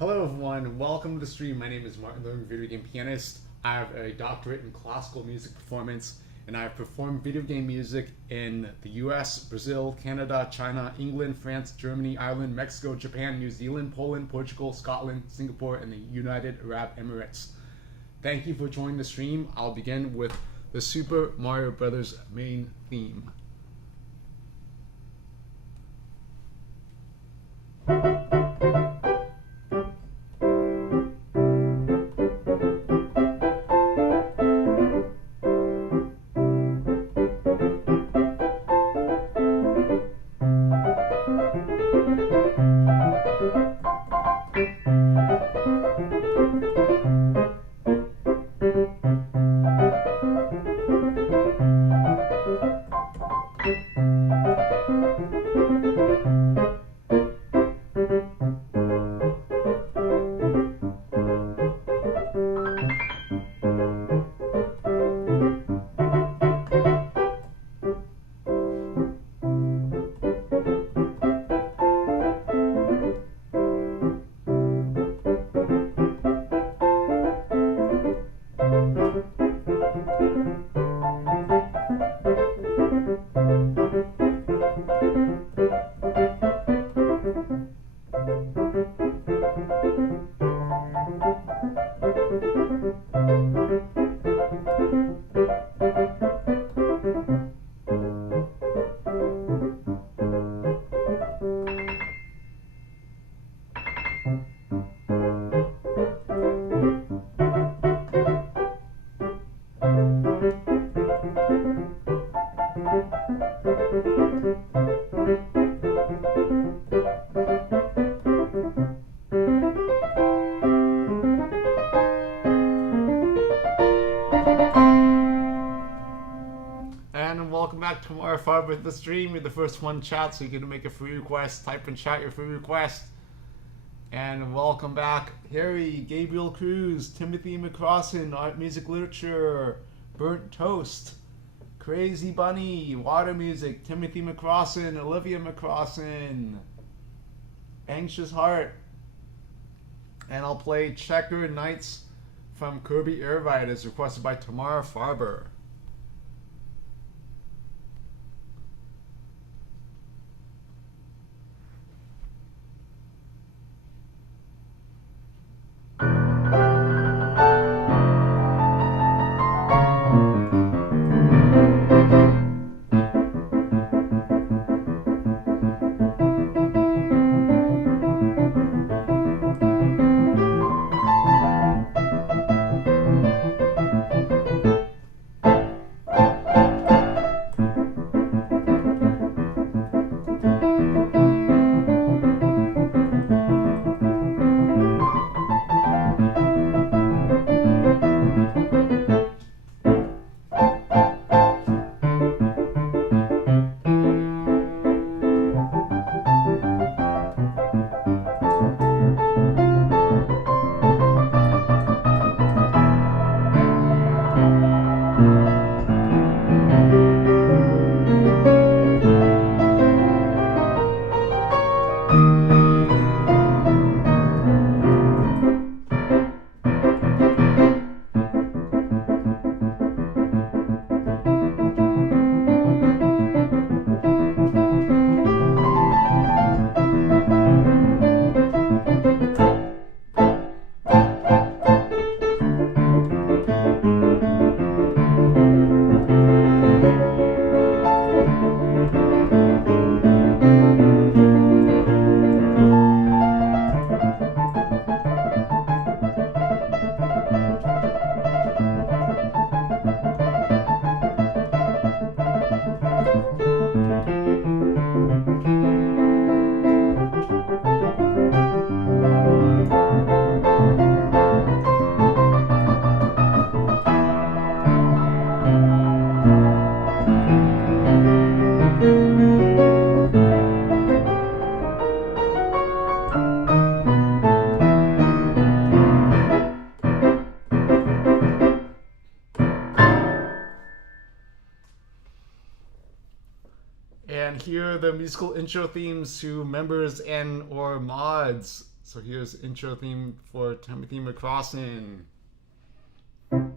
Hello everyone, welcome to the stream. My name is Martin, learning video game pianist. I have a doctorate in classical music performance, and I have performed video game music in the US, Brazil, Canada, China, England, France, Germany, Ireland, Mexico, Japan, New Zealand, Poland, Portugal, Scotland, Singapore, and the United Arab Emirates. Thank you for joining the stream. I'll begin with the Super Mario Brothers main theme. With the stream, you're the first one chat, so you can make a free request. Type in chat your free request. And welcome back, Harry, Gabriel Cruz, Timothy McCrossin, Art Music Literature, Burnt Toast, Crazy Bunny, Water Music, Timothy McCrossin, Olivia McCrossin, Anxious Heart, and I'll play Checker Nights from Kirby Airride as requested by Tamara Farber. And here are the musical intro themes to members and or mods. So here's intro theme for Timothy McCrossin. And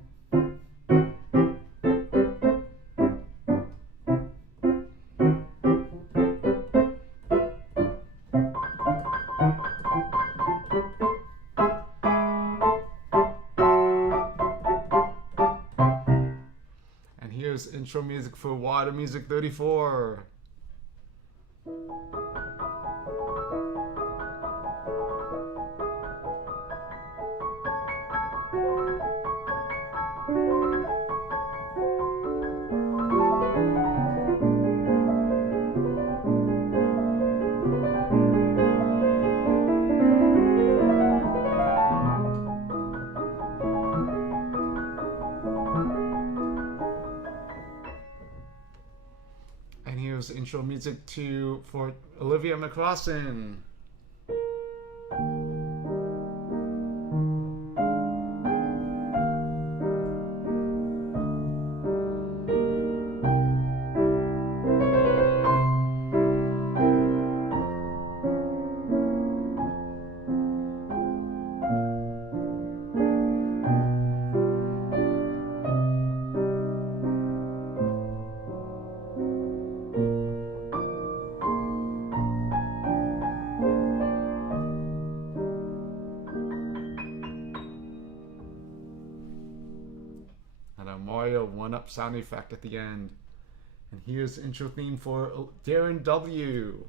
here's intro music for Water Music 34. And here's intro music for Olivia McCrossin. And a Mario 1-up sound effect at the end. And here's the intro theme for Darren W.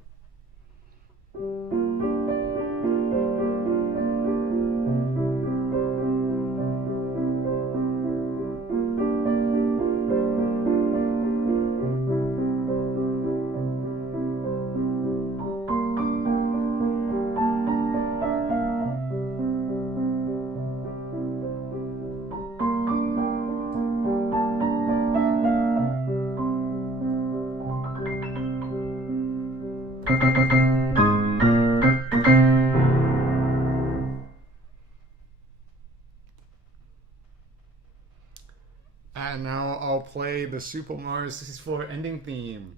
And now I'll play the Super Mario 64 ending theme.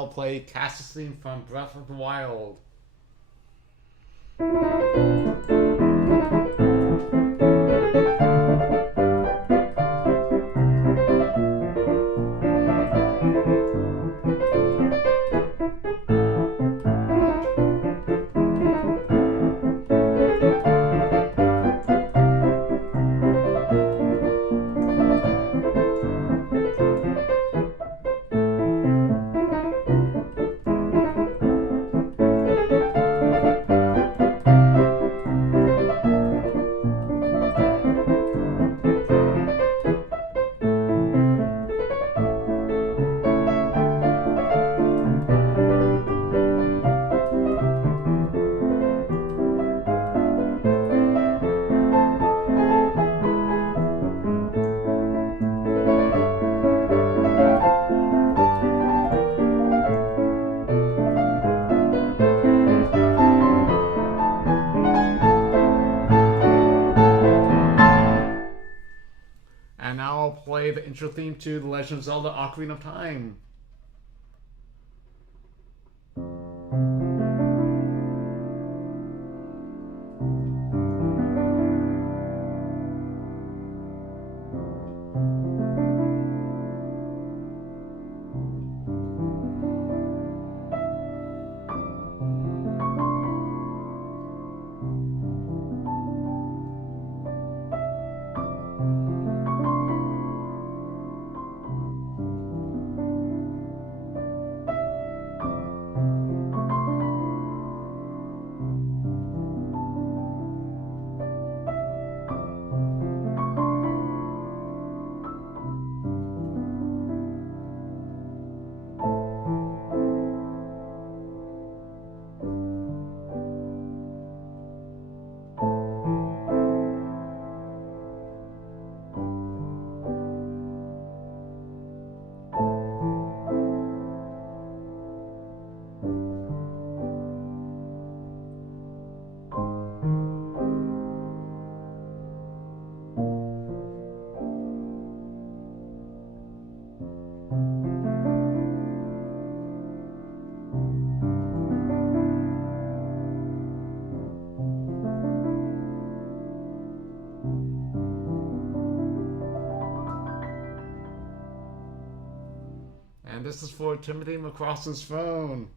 I'll play Cass's theme from Breath of the Wild. And now I'll play the intro theme to The Legend of Zelda Ocarina of Time. And this is for Timothy McCross's phone.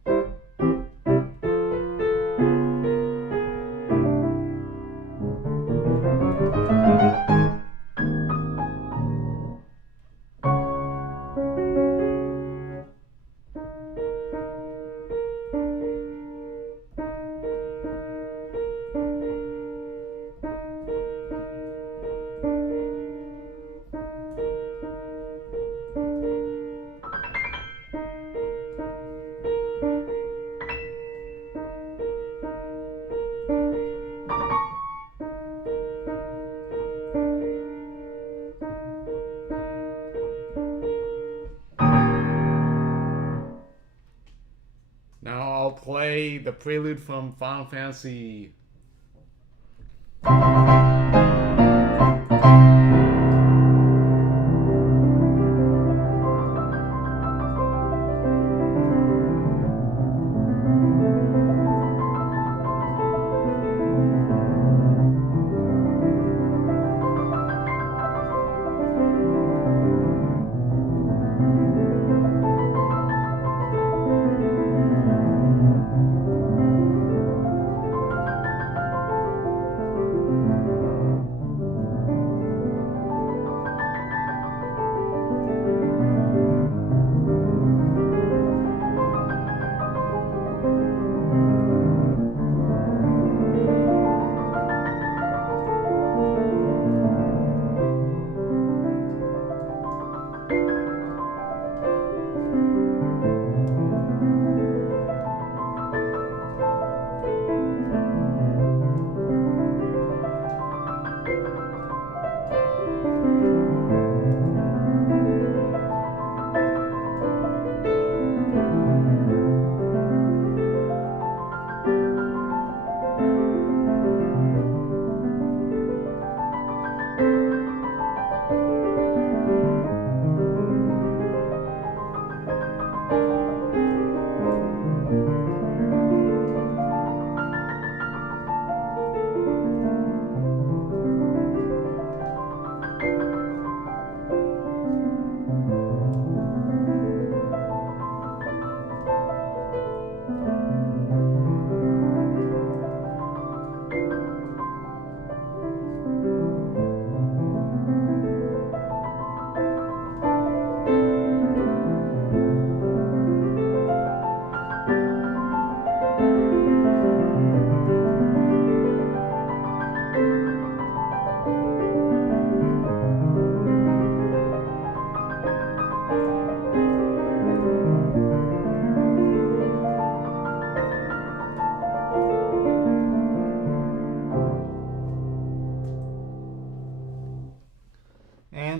Now I'll play the prelude from Final Fantasy.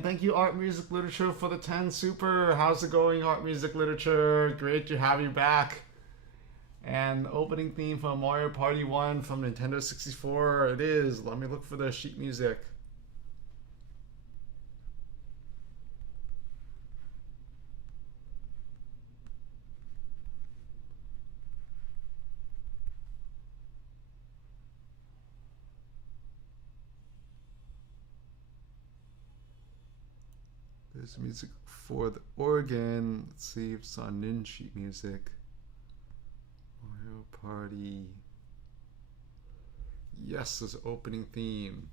And thank you, Art Music Literature, for the 10 super. How's it going, Art Music Literature? Great to have you back. And opening theme from Mario Party 1 from Nintendo 64. It is. Let me look for the sheet music. There's music for the organ. Let's see if it's on Nin sheet music. Mario Party. Yes, there's opening theme.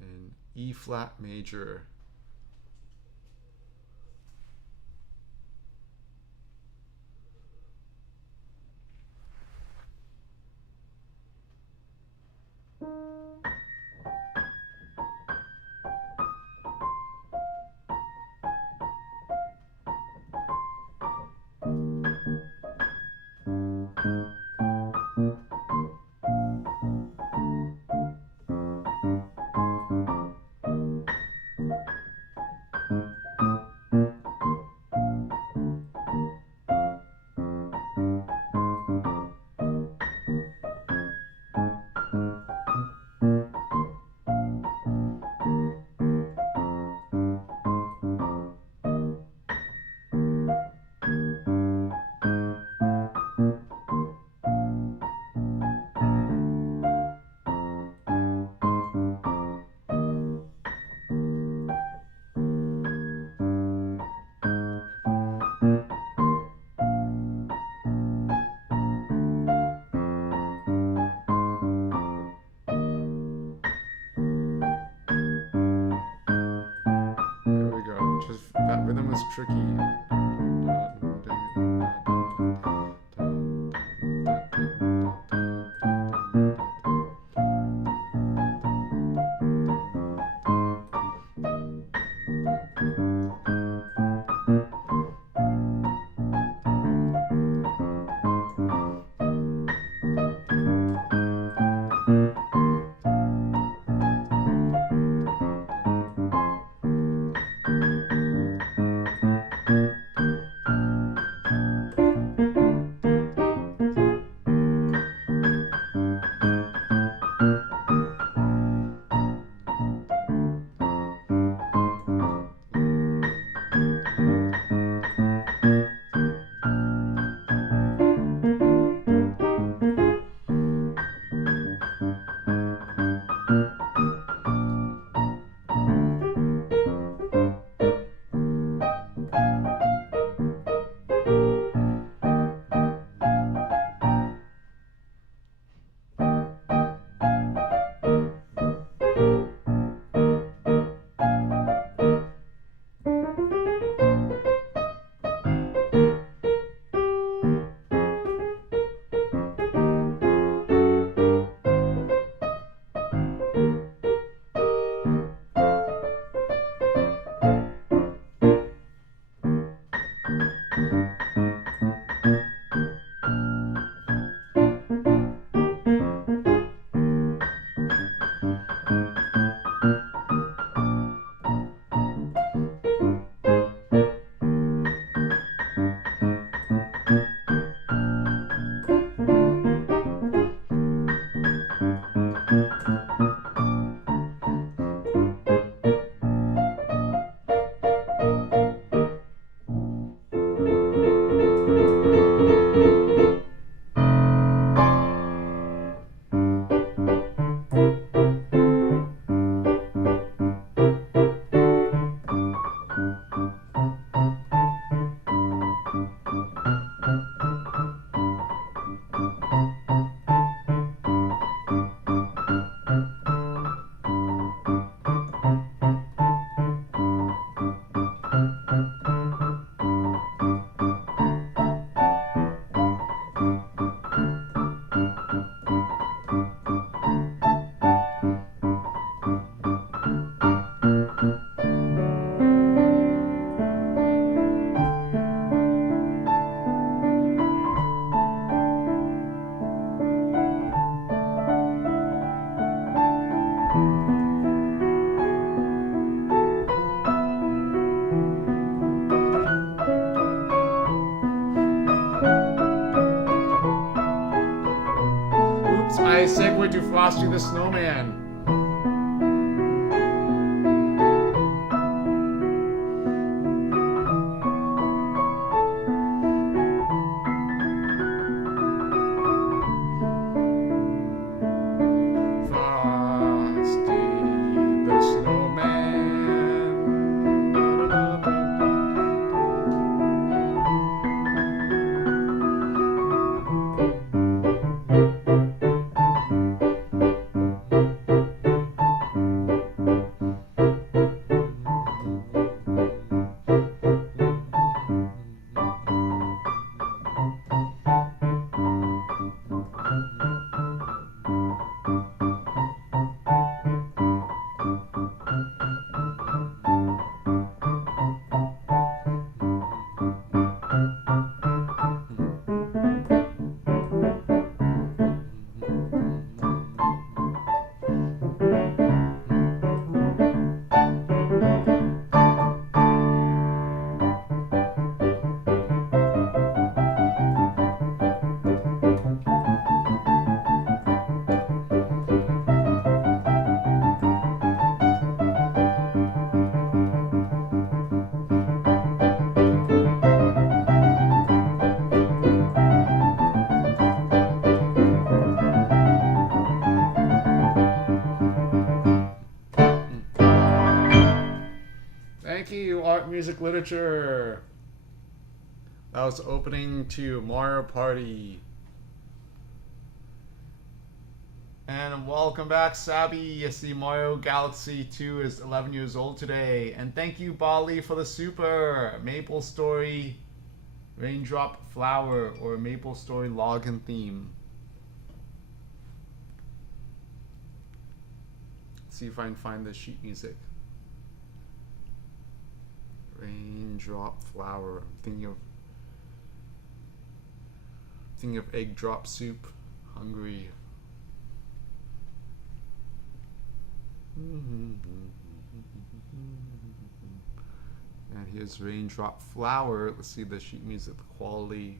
In E flat major. Tricky. over to Frosty the Snowman. Music literature. That was opening to Mario Party. And welcome back, Sabi. I see Mario Galaxy 2 is 11 years old today. And thank you, Bali, for the super. Maple Story Raindrop Flower, or Maple Story Login Theme. Let's see if I can find the sheet music. Raindrop Flower. I'm thinking of egg drop soup. Hungry. And here's Raindrop Flower. Let's see the sheet music quality.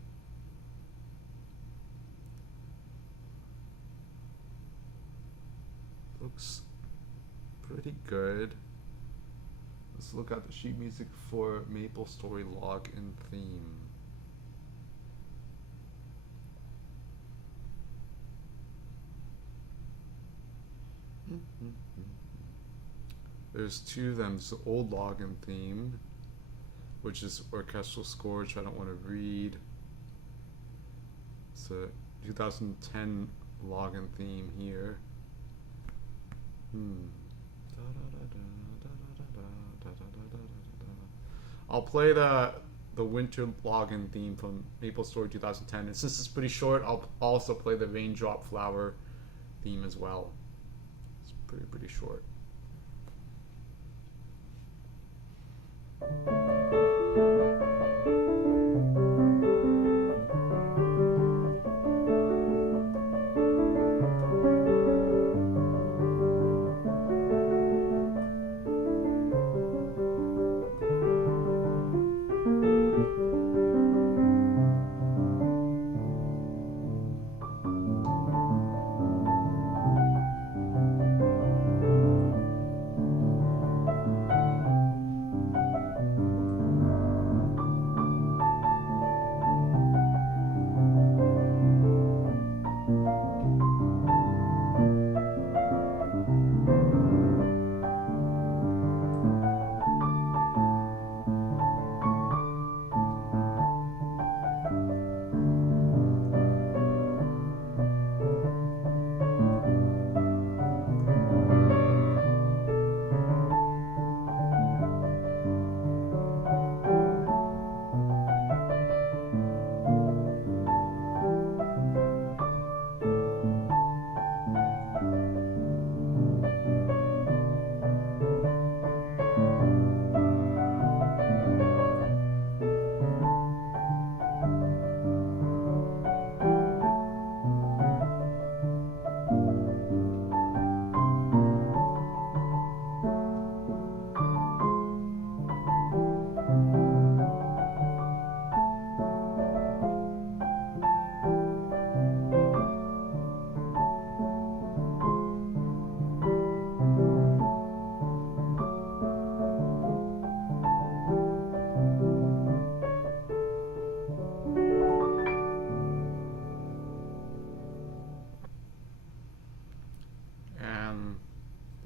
Looks pretty good. Let's look at the sheet music for Maple Story Login Theme. There's two of them. There's the old login theme, which is orchestral score, which I don't want to read. It's a 2010 login theme here. I'll play the winter login theme from Maple Story 2010. And since it's pretty short, I'll also play the Raindrop Flower theme as well. It's pretty short.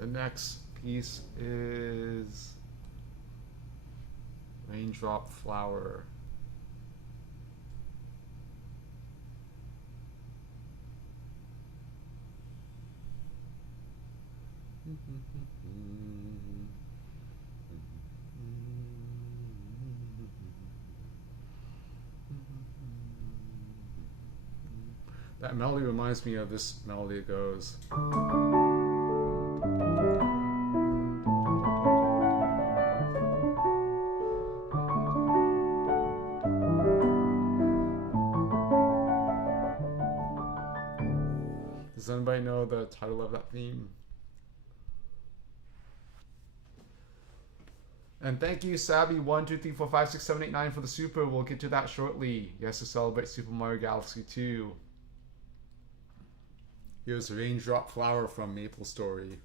The next piece is Raindrop Flower. That melody reminds me of this melody. It goes. Does anybody know the title of that theme? And thank you, Sabby123456789 for the super. We'll get to that shortly. Yes, to celebrate Super Mario Galaxy 2. Here's Raindrop Flower from Maple Story.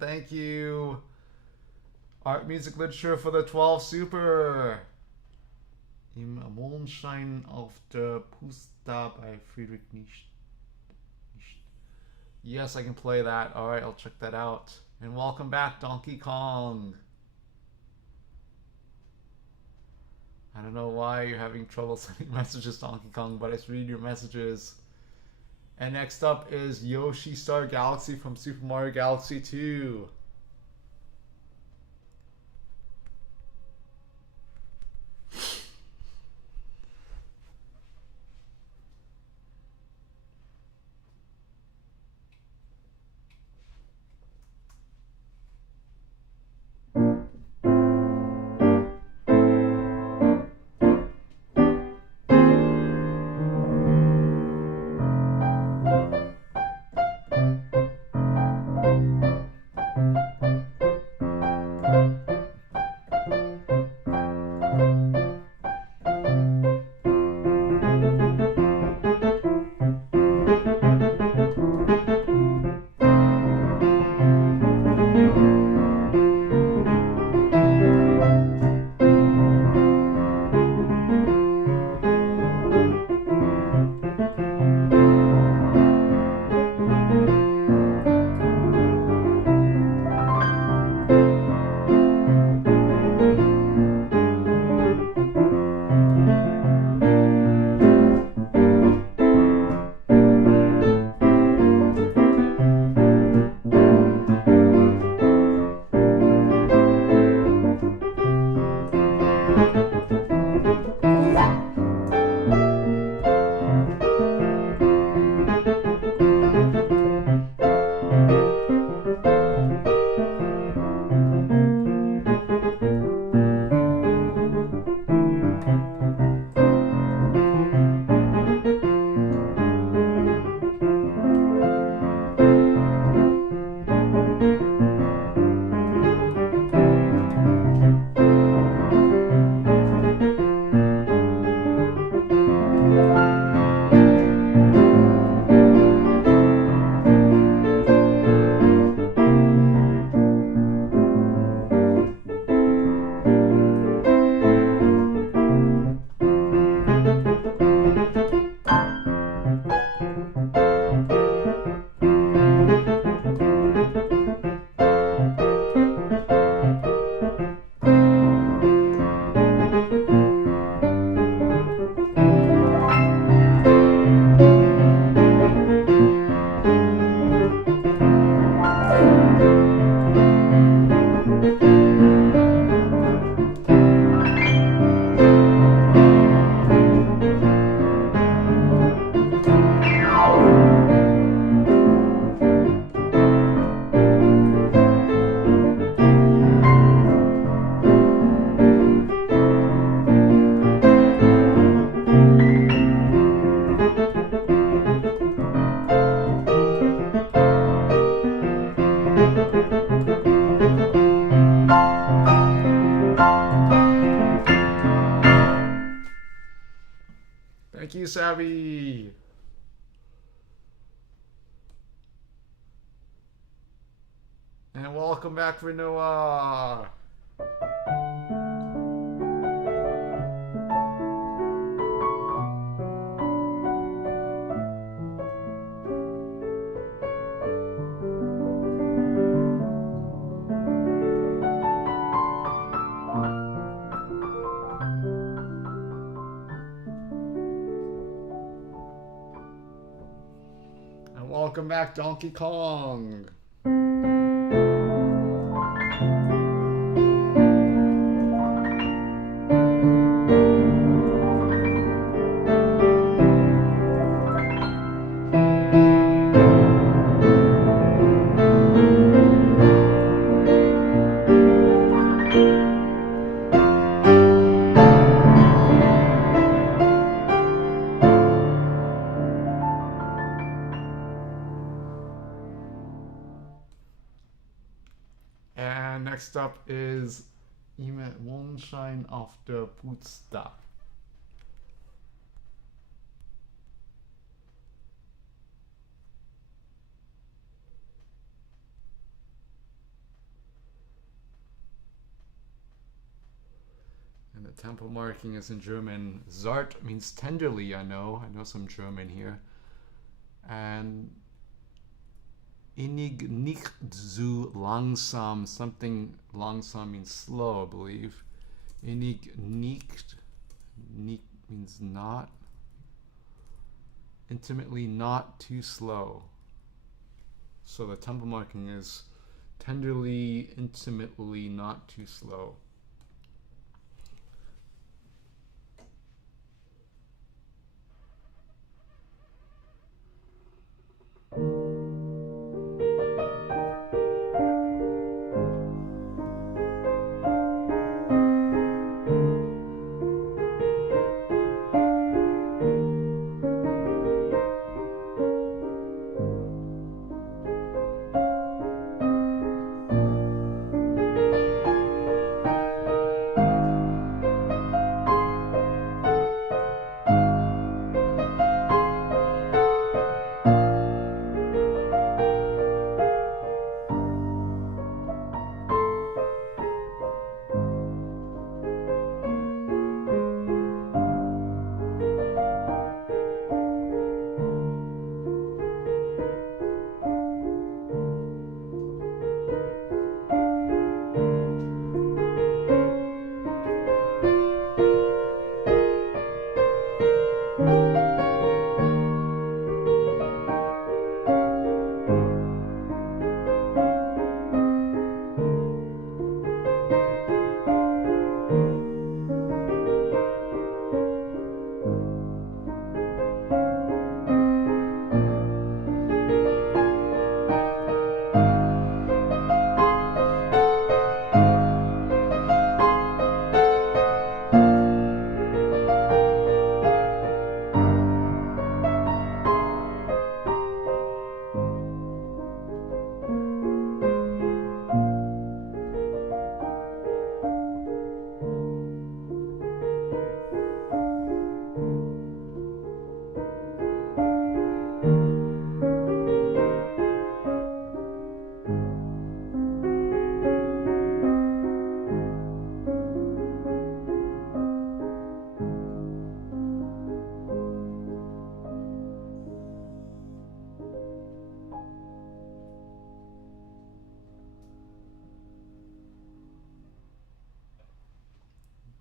Thank you. Art, music, literature for the 12 super. Im Mondschein auf der Pusta by Friedrich Nietzsche. Yes, I can play that. Alright, I'll check that out. And welcome back, Donkey Kong. I don't know why you're having trouble sending messages, Donkey Kong, but I just read your messages. And next up is Yoshi Star Galaxy from Super Mario Galaxy 2. Thank you, Savvy. And welcome back, Renoa. And welcome back, Donkey Kong. And next up is Im Mondschein auf der Putzda. the tempo marking is in German. Zart means tenderly, I know some German here. And innig nicht zu langsam, something langsam means slow, I believe. Innig nicht means not. Intimately not too slow. So the tempo marking is tenderly, intimately, not too slow.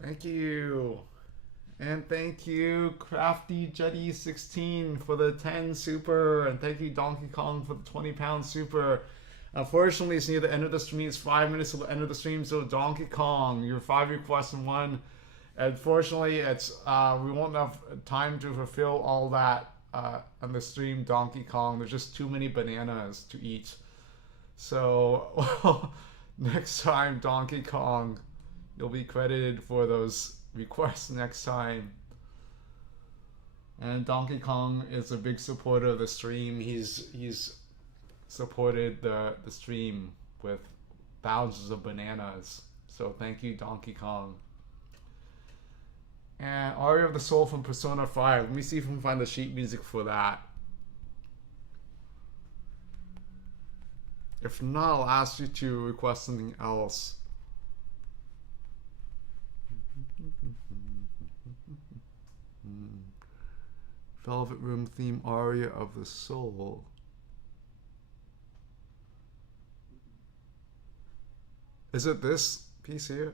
Thank you. And thank you, Crafty Jetty 16 for the 10 super. And thank you, Donkey Kong, for the 20-pound super. Unfortunately, it's near the end of the stream. It's 5 minutes to the end of the stream. So, Donkey Kong, your 5 requests in one. Unfortunately, it's we won't have time to fulfill all that on the stream, Donkey Kong. There's just too many bananas to eat. So, next time, Donkey Kong, you'll be credited for those requests next time. And Donkey Kong is a big supporter of the stream. He's supported the stream with thousands of bananas. So thank you, Donkey Kong. And Aria of the Soul from Persona 5. Let me see if we can find the sheet music for that. If not, I'll ask you to request something else. Velvet Room theme, Aria of the Soul. Is it this piece here?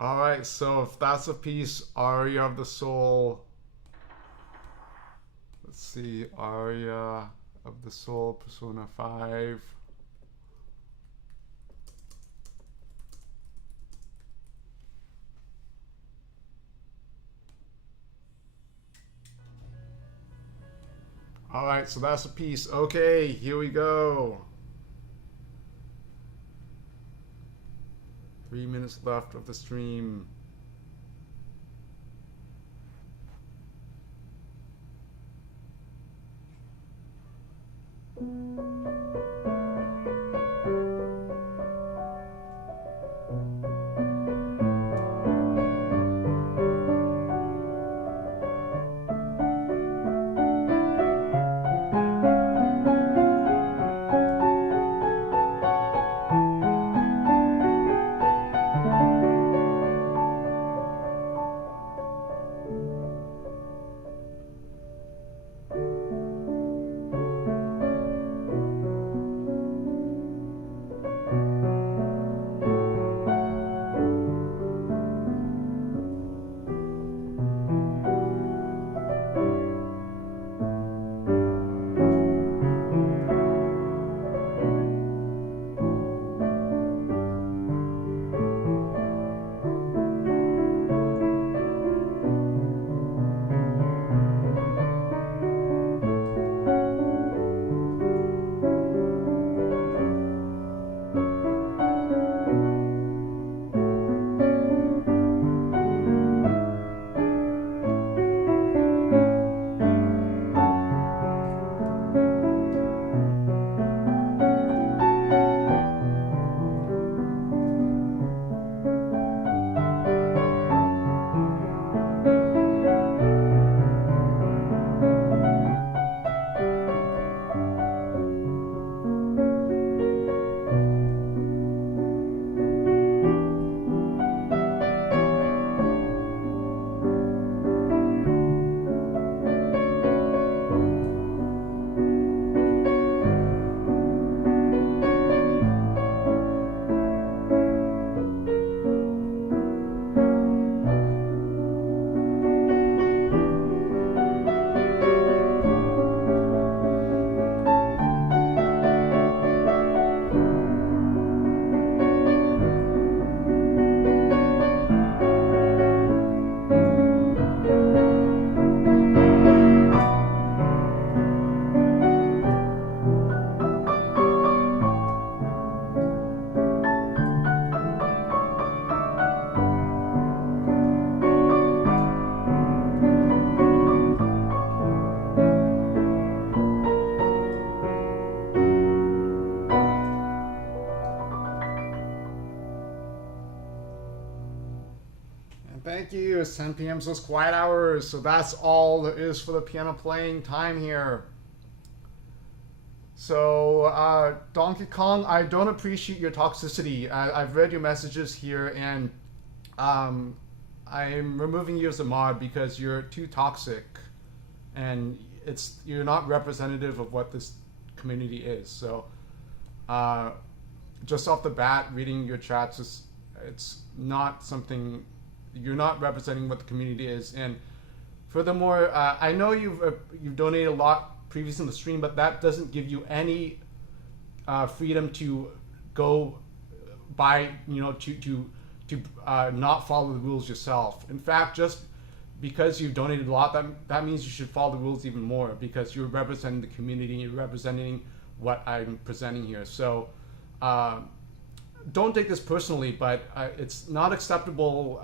Alright, so if that's a piece, Aria of the Soul. Let's see, Aria of the Soul, Persona 5. All right, so that's a piece. Okay, here we go. 3 minutes left of the stream. Thank you. It's 10 p.m. so it's quiet hours. So that's all there is for the piano playing time here. So Donkey Kong, I don't appreciate your toxicity. I've read your messages here, and I'm removing you as a mod because you're too toxic, and you're not representative of what this community is. So just off the bat, reading your chats it's not something. You're not representing what the community is. And furthermore, I know you've donated a lot previously in the stream, but that doesn't give you any freedom to go by, to not follow the rules yourself. In fact, just because you've donated a lot, that means you should follow the rules even more, because you're representing the community, you're representing what I'm presenting here. So don't take this personally, but it's not acceptable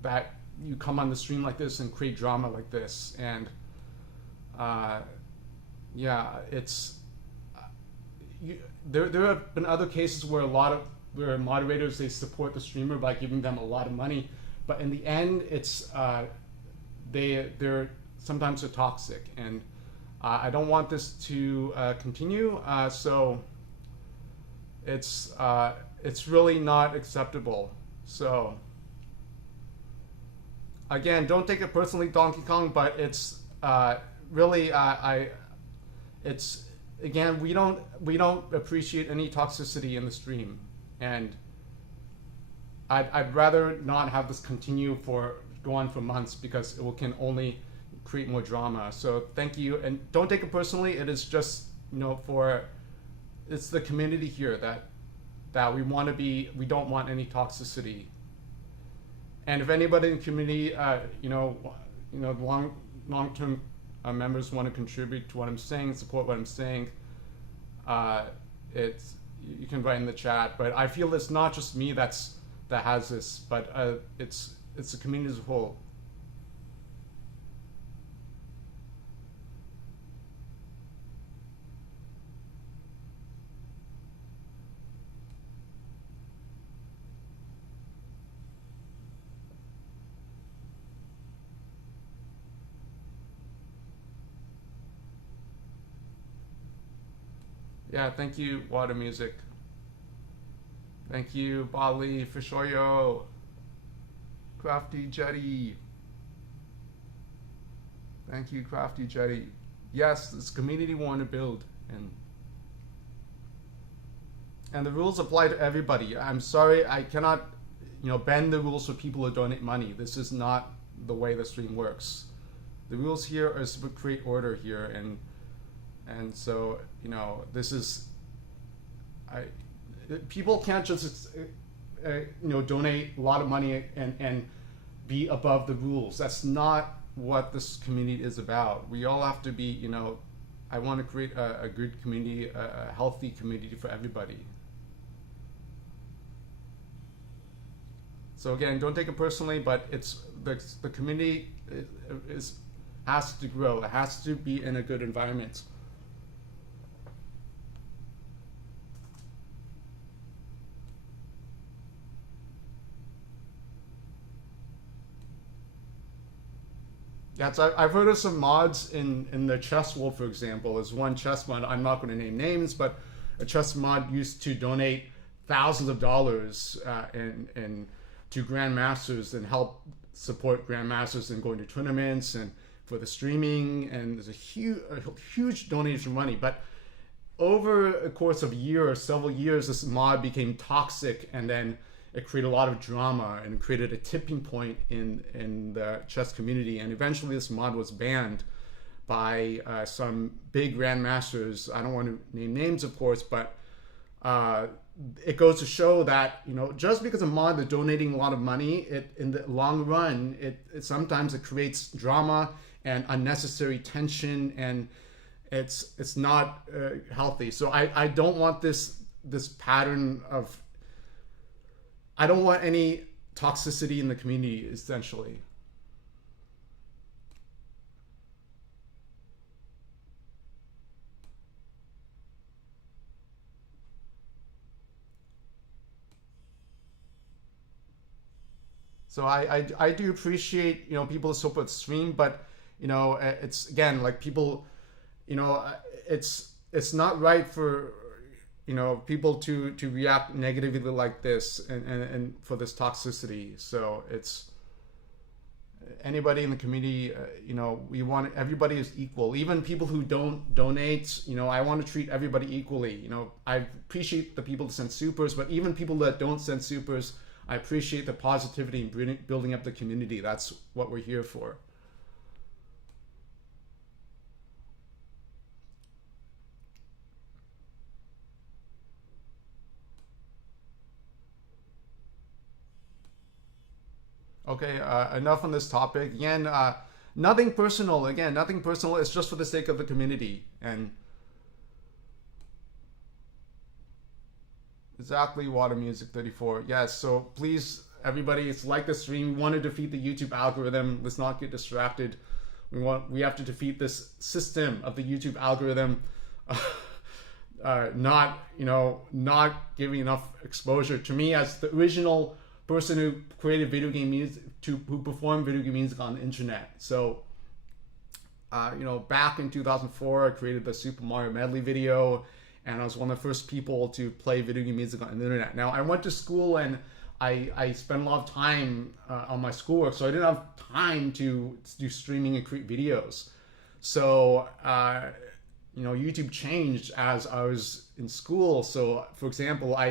that you come on the stream like this and create drama like this. And yeah, there have been other cases where where moderators, they support the streamer by giving them a lot of money, but in the end, it's they're sometimes toxic, and I don't want this to continue. So it's really not acceptable. So again, don't take it personally, Donkey Kong, but it's really it's again, we don't appreciate any toxicity in the stream, and I'd rather not have this go on for months, because it can only create more drama. So thank you, and don't take it personally. It is just it's the community here that we don't want any toxicity. And if anybody in the community, long-term members want to contribute to what I'm saying, support what I'm saying, it's you can write in the chat. But I feel it's not just me that has this, but it's the community as a whole. Yeah, thank you, Water Music. Thank you, Bali, Fishoyo, Crafty Jetty. Thank you, Crafty Jetty. Yes, this community we want to build, and the rules apply to everybody. I'm sorry, I cannot, bend the rules for people who donate money. This is not the way the stream works. The rules here are to create order here, and so, this is, people can't just, donate a lot of money and be above the rules. That's not what this community is about. We all have to be, I want to create a good community, a healthy community for everybody. So again, don't take it personally, but it's the community has to grow. It has to be in a good environment. Yeah, so I've heard of some mods in the chess world, for example. There's one chess mod, I'm not going to name names, but a chess mod used to donate thousands of dollars to grandmasters and help support grandmasters in going to tournaments and for the streaming, and there's a huge donation of money. But over a course of a year or several years, this mod became toxic, and then it created a lot of drama and created a tipping point in the chess community. And eventually this mod was banned by some big grandmasters. I don't want to name names, of course, but it goes to show that, just because a mod is donating a lot of money, in the long run, sometimes it creates drama and unnecessary tension, and it's not healthy. So I don't want this pattern of, I don't want any toxicity in the community, essentially. So I do appreciate, people who support the stream, but, it's, again, like people, it's not right for, people to react negatively like this and for this toxicity. So it's anybody in the community, we want everybody is equal. Even people who don't donate, I want to treat everybody equally. I appreciate the people that send supers, but even people that don't send supers, I appreciate the positivity in building up the community. That's what we're here for. Okay, enough on this topic. Again, nothing personal. Again, nothing personal. It's just for the sake of the community. And exactly, Water Music 34. Yes, so please, everybody, it's like the stream. We want to defeat the YouTube algorithm. Let's not get distracted. We have to defeat this system of the YouTube algorithm. Not giving enough exposure to me as the original person who created video game music, who performed video game music on the internet. So, back in 2004, I created the Super Mario medley video, and I was one of the first people to play video game music on the internet. Now, I went to school and I spent a lot of time on my schoolwork, so I didn't have time to do streaming and create videos. So, YouTube changed as I was in school. So, for example, I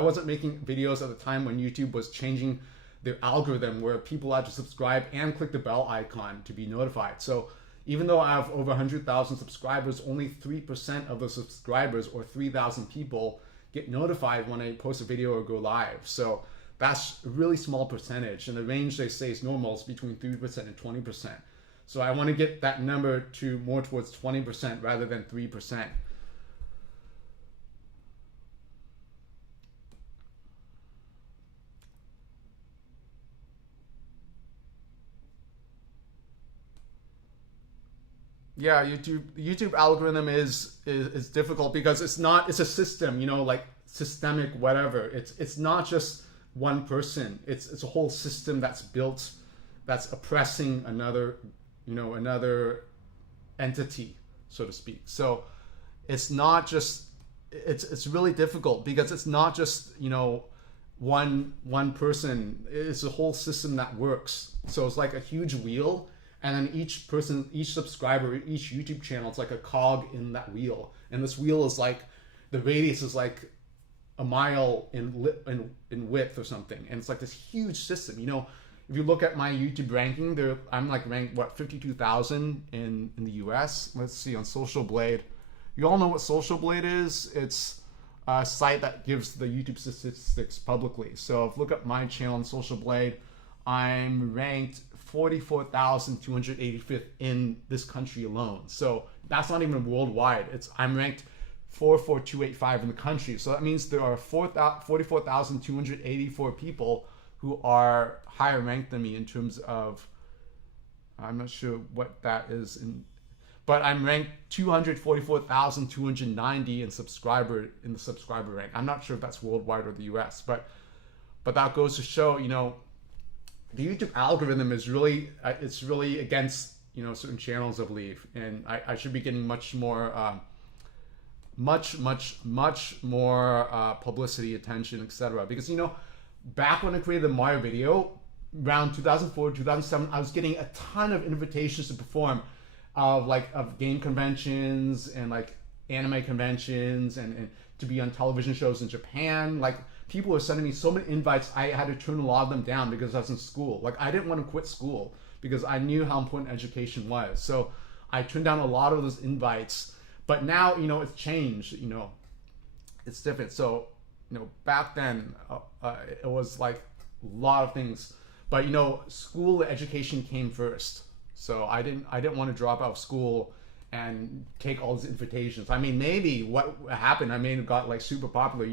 wasn't making videos at the time when YouTube was changing their algorithm, where people had to subscribe and click the bell icon to be notified. So even though I have over 100,000 subscribers, only 3% of the subscribers, or 3,000 people, get notified when I post a video or go live. So that's a really small percentage, and the range they say is normal is between 3% and 20%. So I want to get that number to more towards 20% rather than 3%. Yeah, YouTube algorithm is difficult because it's a system, like systemic whatever. It's not just one person. It's a whole system that's built, that's oppressing another entity, so to speak. So it's not just it's really difficult because it's not just one person. It's a whole system that works. So it's like a huge wheel, and then each person, each subscriber, each YouTube channel, it's like a cog in that wheel. And this wheel is like, the radius is like a mile in width or something. And it's like this huge system. If you look at my YouTube ranking, I'm like ranked, 52,000 in the US. Let's see, on Social Blade. You all know what Social Blade is? It's a site that gives the YouTube statistics publicly. So if you look at my channel on Social Blade, I'm ranked 44,285th in this country alone. So that's not even worldwide. I'm ranked 44285 in the country. So that means there are 44,284 people who are higher ranked than me in terms of, I'm not sure what that is, but I'm ranked 244,290 in the subscriber rank. I'm not sure if that's worldwide or the US, but that goes to show, the YouTube algorithm is really, it's really against, certain channels, I believe. And I should be getting much more publicity, attention, etc. Because, back when I created the Mario video, around 2004, 2007, I was getting a ton of invitations to perform of game conventions and like anime conventions and to be on television shows in Japan. Like, people were sending me so many invites, I had to turn a lot of them down because I was in school. Like, I didn't want to quit school because I knew how important education was. So I turned down a lot of those invites. But now, it's changed, it's different. So, back then, it was like a lot of things. But, school education came first. So I didn't want to drop out of school and take all these invitations. I mean, maybe what happened, I may have got like super popular,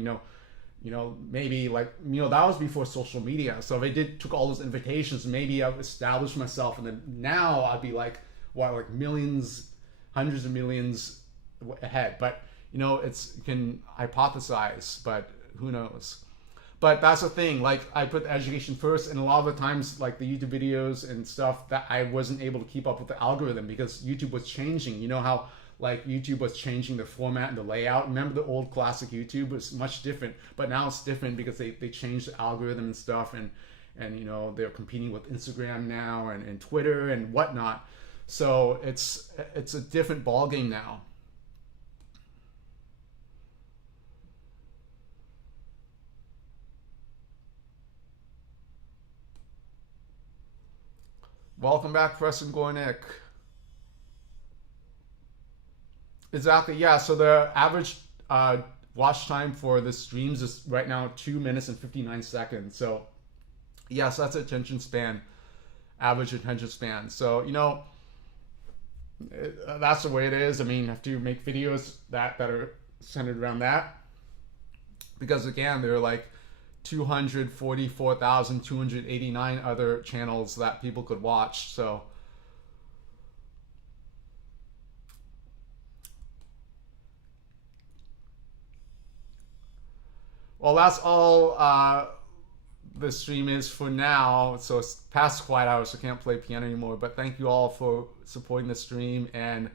maybe like, that was before social media. So if I took all those invitations, maybe I've established myself, and then now I'd be like, like millions, hundreds of millions ahead. But, you can hypothesize, but who knows? But that's the thing, like, I put education first, and a lot of the times, like the YouTube videos and stuff, that I wasn't able to keep up with the algorithm because YouTube was changing. You know how like YouTube was changing the format and the layout. Remember the old classic YouTube was much different, but now it's different because they changed the algorithm and stuff, and they're competing with Instagram now and Twitter and whatnot. So it's a different ballgame now. Welcome back, Preston Gornick. Exactly, yeah. So the average watch time for the streams is right now 2 minutes and 59 seconds. So yes, that's attention span, average attention span. So that's the way it is. I mean, I have to make videos that are centered around that, because again, there are like 244,289 other channels that people could watch. So well, that's all the stream is for now. So it's past quiet hours, so I can't play piano anymore. But thank you all for supporting the stream, and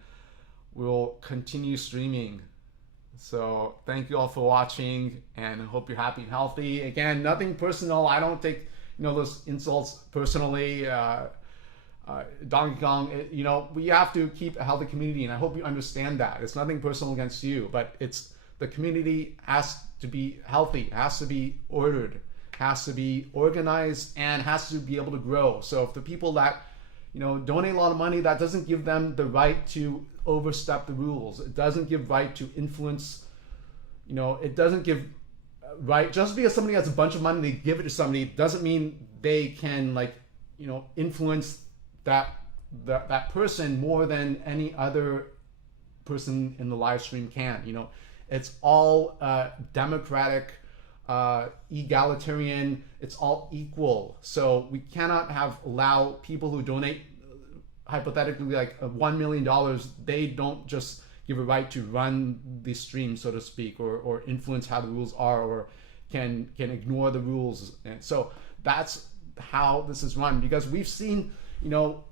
we'll continue streaming. So thank you all for watching, and I hope you're happy and healthy. Again, nothing personal. I don't take those insults personally. Donkey Kong, we have to keep a healthy community, and I hope you understand that. It's nothing personal against you, but it's the community has to be healthy, has to be ordered, has to be organized, and has to be able to grow. So if the people that donate a lot of money, that doesn't give them the right to overstep the rules. It doesn't give right to influence. It doesn't give right, just because somebody has a bunch of money, they give it to somebody, doesn't mean they can influence that that person more than any other person in the live stream can. You know, it's all democratic, egalitarian. It's all equal. So we cannot allow people who donate hypothetically like $1 million. They don't just give a right to run the stream, so to speak, or influence how the rules are, or can ignore the rules. And so that's how this is run, because we've seen, you know,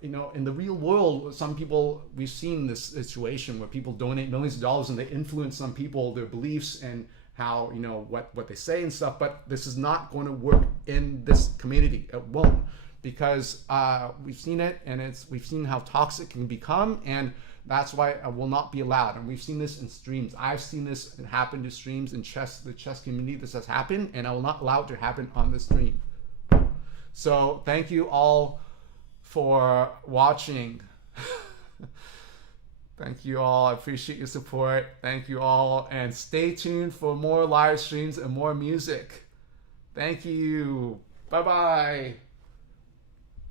in the real world, some people, we've seen this situation where people donate millions of dollars and they influence some people, their beliefs, and how, you know, what they say and stuff. But this is not going to work in this community. It won't, because we've seen it, and we've seen how toxic it can become, and that's why it will not be allowed. And we've seen this in streams. I've seen this happen to streams in the chess community. This has happened, and I will not allow it to happen on this stream. So thank you all for watching. Thank you all. I appreciate your support. Thank you all, and stay tuned for more live streams and more music. Thank you. Bye-bye.